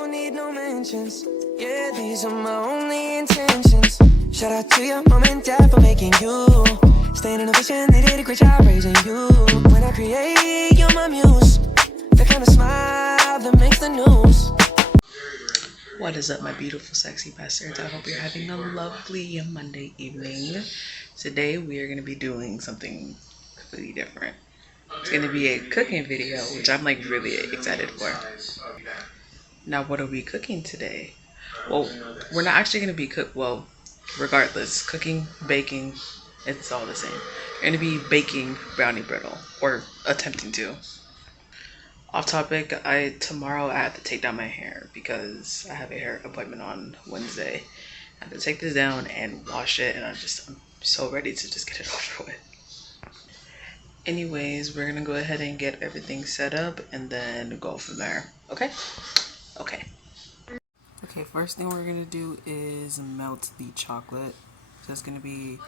don't need no mentions. Yeah, these are my only intentions. Shout out to your mom and dad for making you. Staying in a vision, they did a great job raising you. When I create, you're my muse. The kind of smile that makes the news. What is up, my beautiful, sexy bastards? I hope you're having a lovely Monday evening. Today, we are going to be doing something completely different. It's going to be a cooking video, which I'm like really excited for. Now, what are we cooking today? Well, we're not actually going to be well, regardless, cooking, baking, it's all the same. We're going to be baking brownie brittle, or attempting to. Off topic, tomorrow I have to take down my hair because I have a hair appointment on Wednesday. I have to take this down and wash it, and I'm so ready to just get it over with. Anyways, we're gonna go ahead and get everything set up and then go from there. Okay? Okay. Okay, first thing we're gonna do is melt the chocolate. So it's gonna be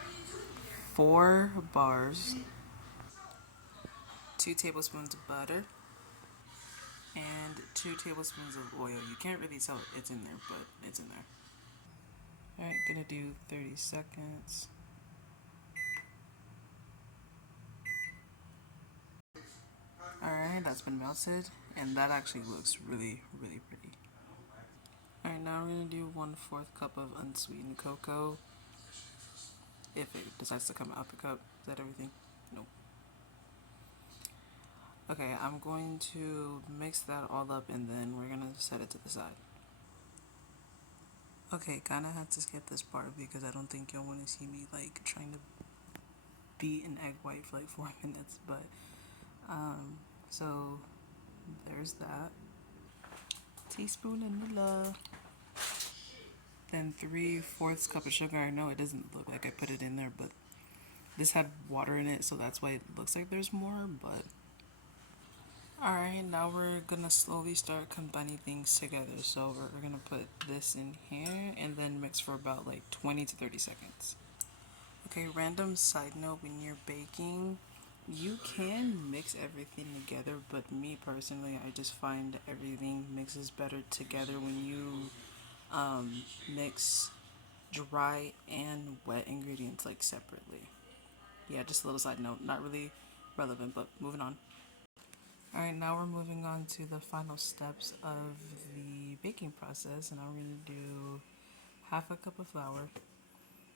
4 bars, 2 tablespoons of butter, and 2 tablespoons of oil. You can't really tell it's in there, but it's in there. Alright, gonna do 30 seconds. Alright, that's been melted, and that actually looks really, really pretty. Alright, now we're gonna do 1/4 cup of unsweetened cocoa. If it decides to come out the cup. Is that everything? Nope. Okay, I'm going to mix that all up and then we're gonna set it to the side. Okay, kinda had to skip this part because I don't think y'all wanna see me like trying to beat an egg white for like 4 minutes, but so there's that. Teaspoon of vanilla. Then 3/4 cup of sugar. I know it doesn't look like I put it in there, but this had water in it, so that's why it looks like there's more, but alright, now we're gonna slowly start combining things together. So we're gonna put this in here and then mix for about like 20 to 30 seconds. Okay, random side note, when you're baking, you can mix everything together, but me personally, I just find everything mixes better together when you mix dry and wet ingredients like separately. Yeah, just a little side note, not really relevant, but moving on. Alright, now we're moving on to the final steps of the baking process, and I'm going to do 1/2 cup of flour,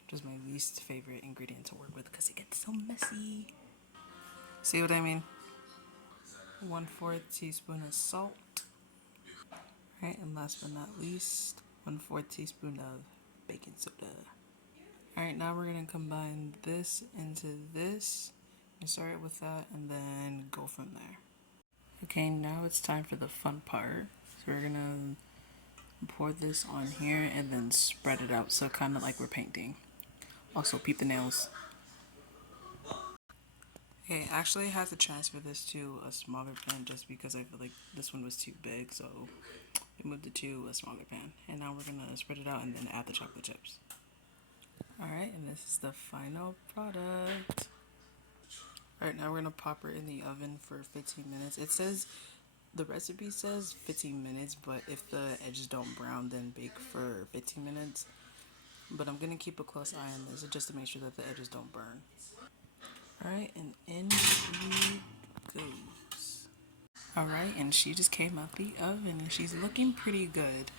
which is my least favorite ingredient to work with because it gets so messy. See what I mean? 1/4 teaspoon of salt. Alright, and last but not least, 1/4 teaspoon of baking soda. Alright, now we're going to combine this into this. And start with that and then go from there. Okay, now it's time for the fun part. So we're going to pour this on here and then spread it out, so kind of like we're painting. Also, peep the nails. Okay, actually I had to transfer this to a smaller pan just because I feel like this one was too big, so we moved it to a smaller pan. And now we're gonna spread it out and then add the chocolate chips. Alright, and this is the final product. Alright, now we're gonna pop her in the oven for 15 minutes. It says, the recipe says 15 minutes, but if the edges don't brown, then bake for 15 minutes. But I'm gonna keep a close eye on this just to make sure that the edges don't burn. Alright, and in she goes. Alright, and she just came out the oven and she's looking pretty good.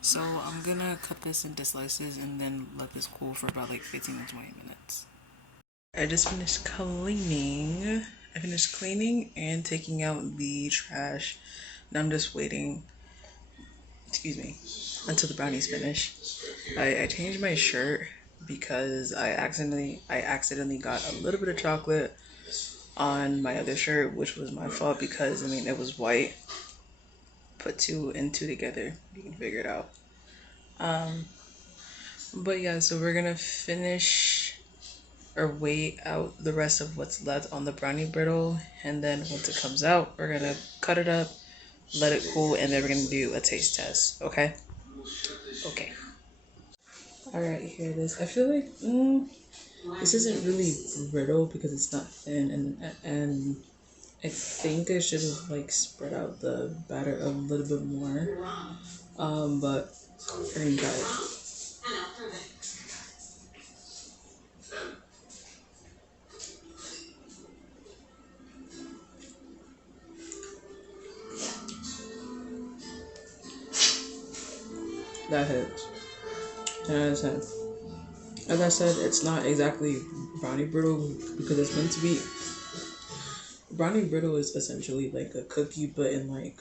So I'm gonna cut this into slices and then let this cool for about like 15 to 20 minutes. I just finished cleaning. I finished cleaning and taking out the trash. Now I'm just waiting, excuse me, until the brownies finish. I changed my shirt because I accidentally got a little bit of chocolate on my other shirt, which was my fault because I mean it was white. Put 2 and 2 together, you can figure it out. But yeah, so we're gonna finish or wait out the rest of what's left on the brownie brittle, and then once it comes out, we're gonna cut it up, let it cool, and then we're gonna do a taste test. Okay. Alright, here it is. I feel like this isn't really brittle because it's not thin, and I think I should have like spread out the batter a little bit more. But I didn't try it. That hits. 10 out of 10. As I said, it's not exactly brownie brittle because it's meant to be. Brownie brittle is essentially like a cookie, but in like,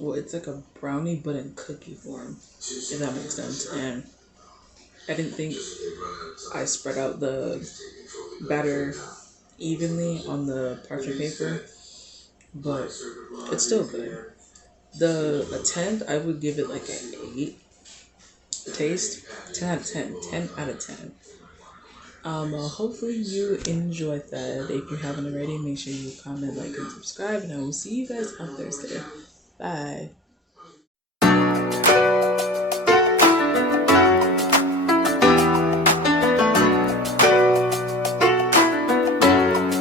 well, it's like a brownie, but in cookie form, if that makes sense. And I didn't think I spread out the batter evenly on the parchment paper, but it's still good. The a 10, I would give it like an 8 taste. 10 out of 10. 10 out of 10. Hopefully you enjoyed that. If you haven't already, make sure you comment, like, and subscribe, and I will see you guys on Thursday. Bye.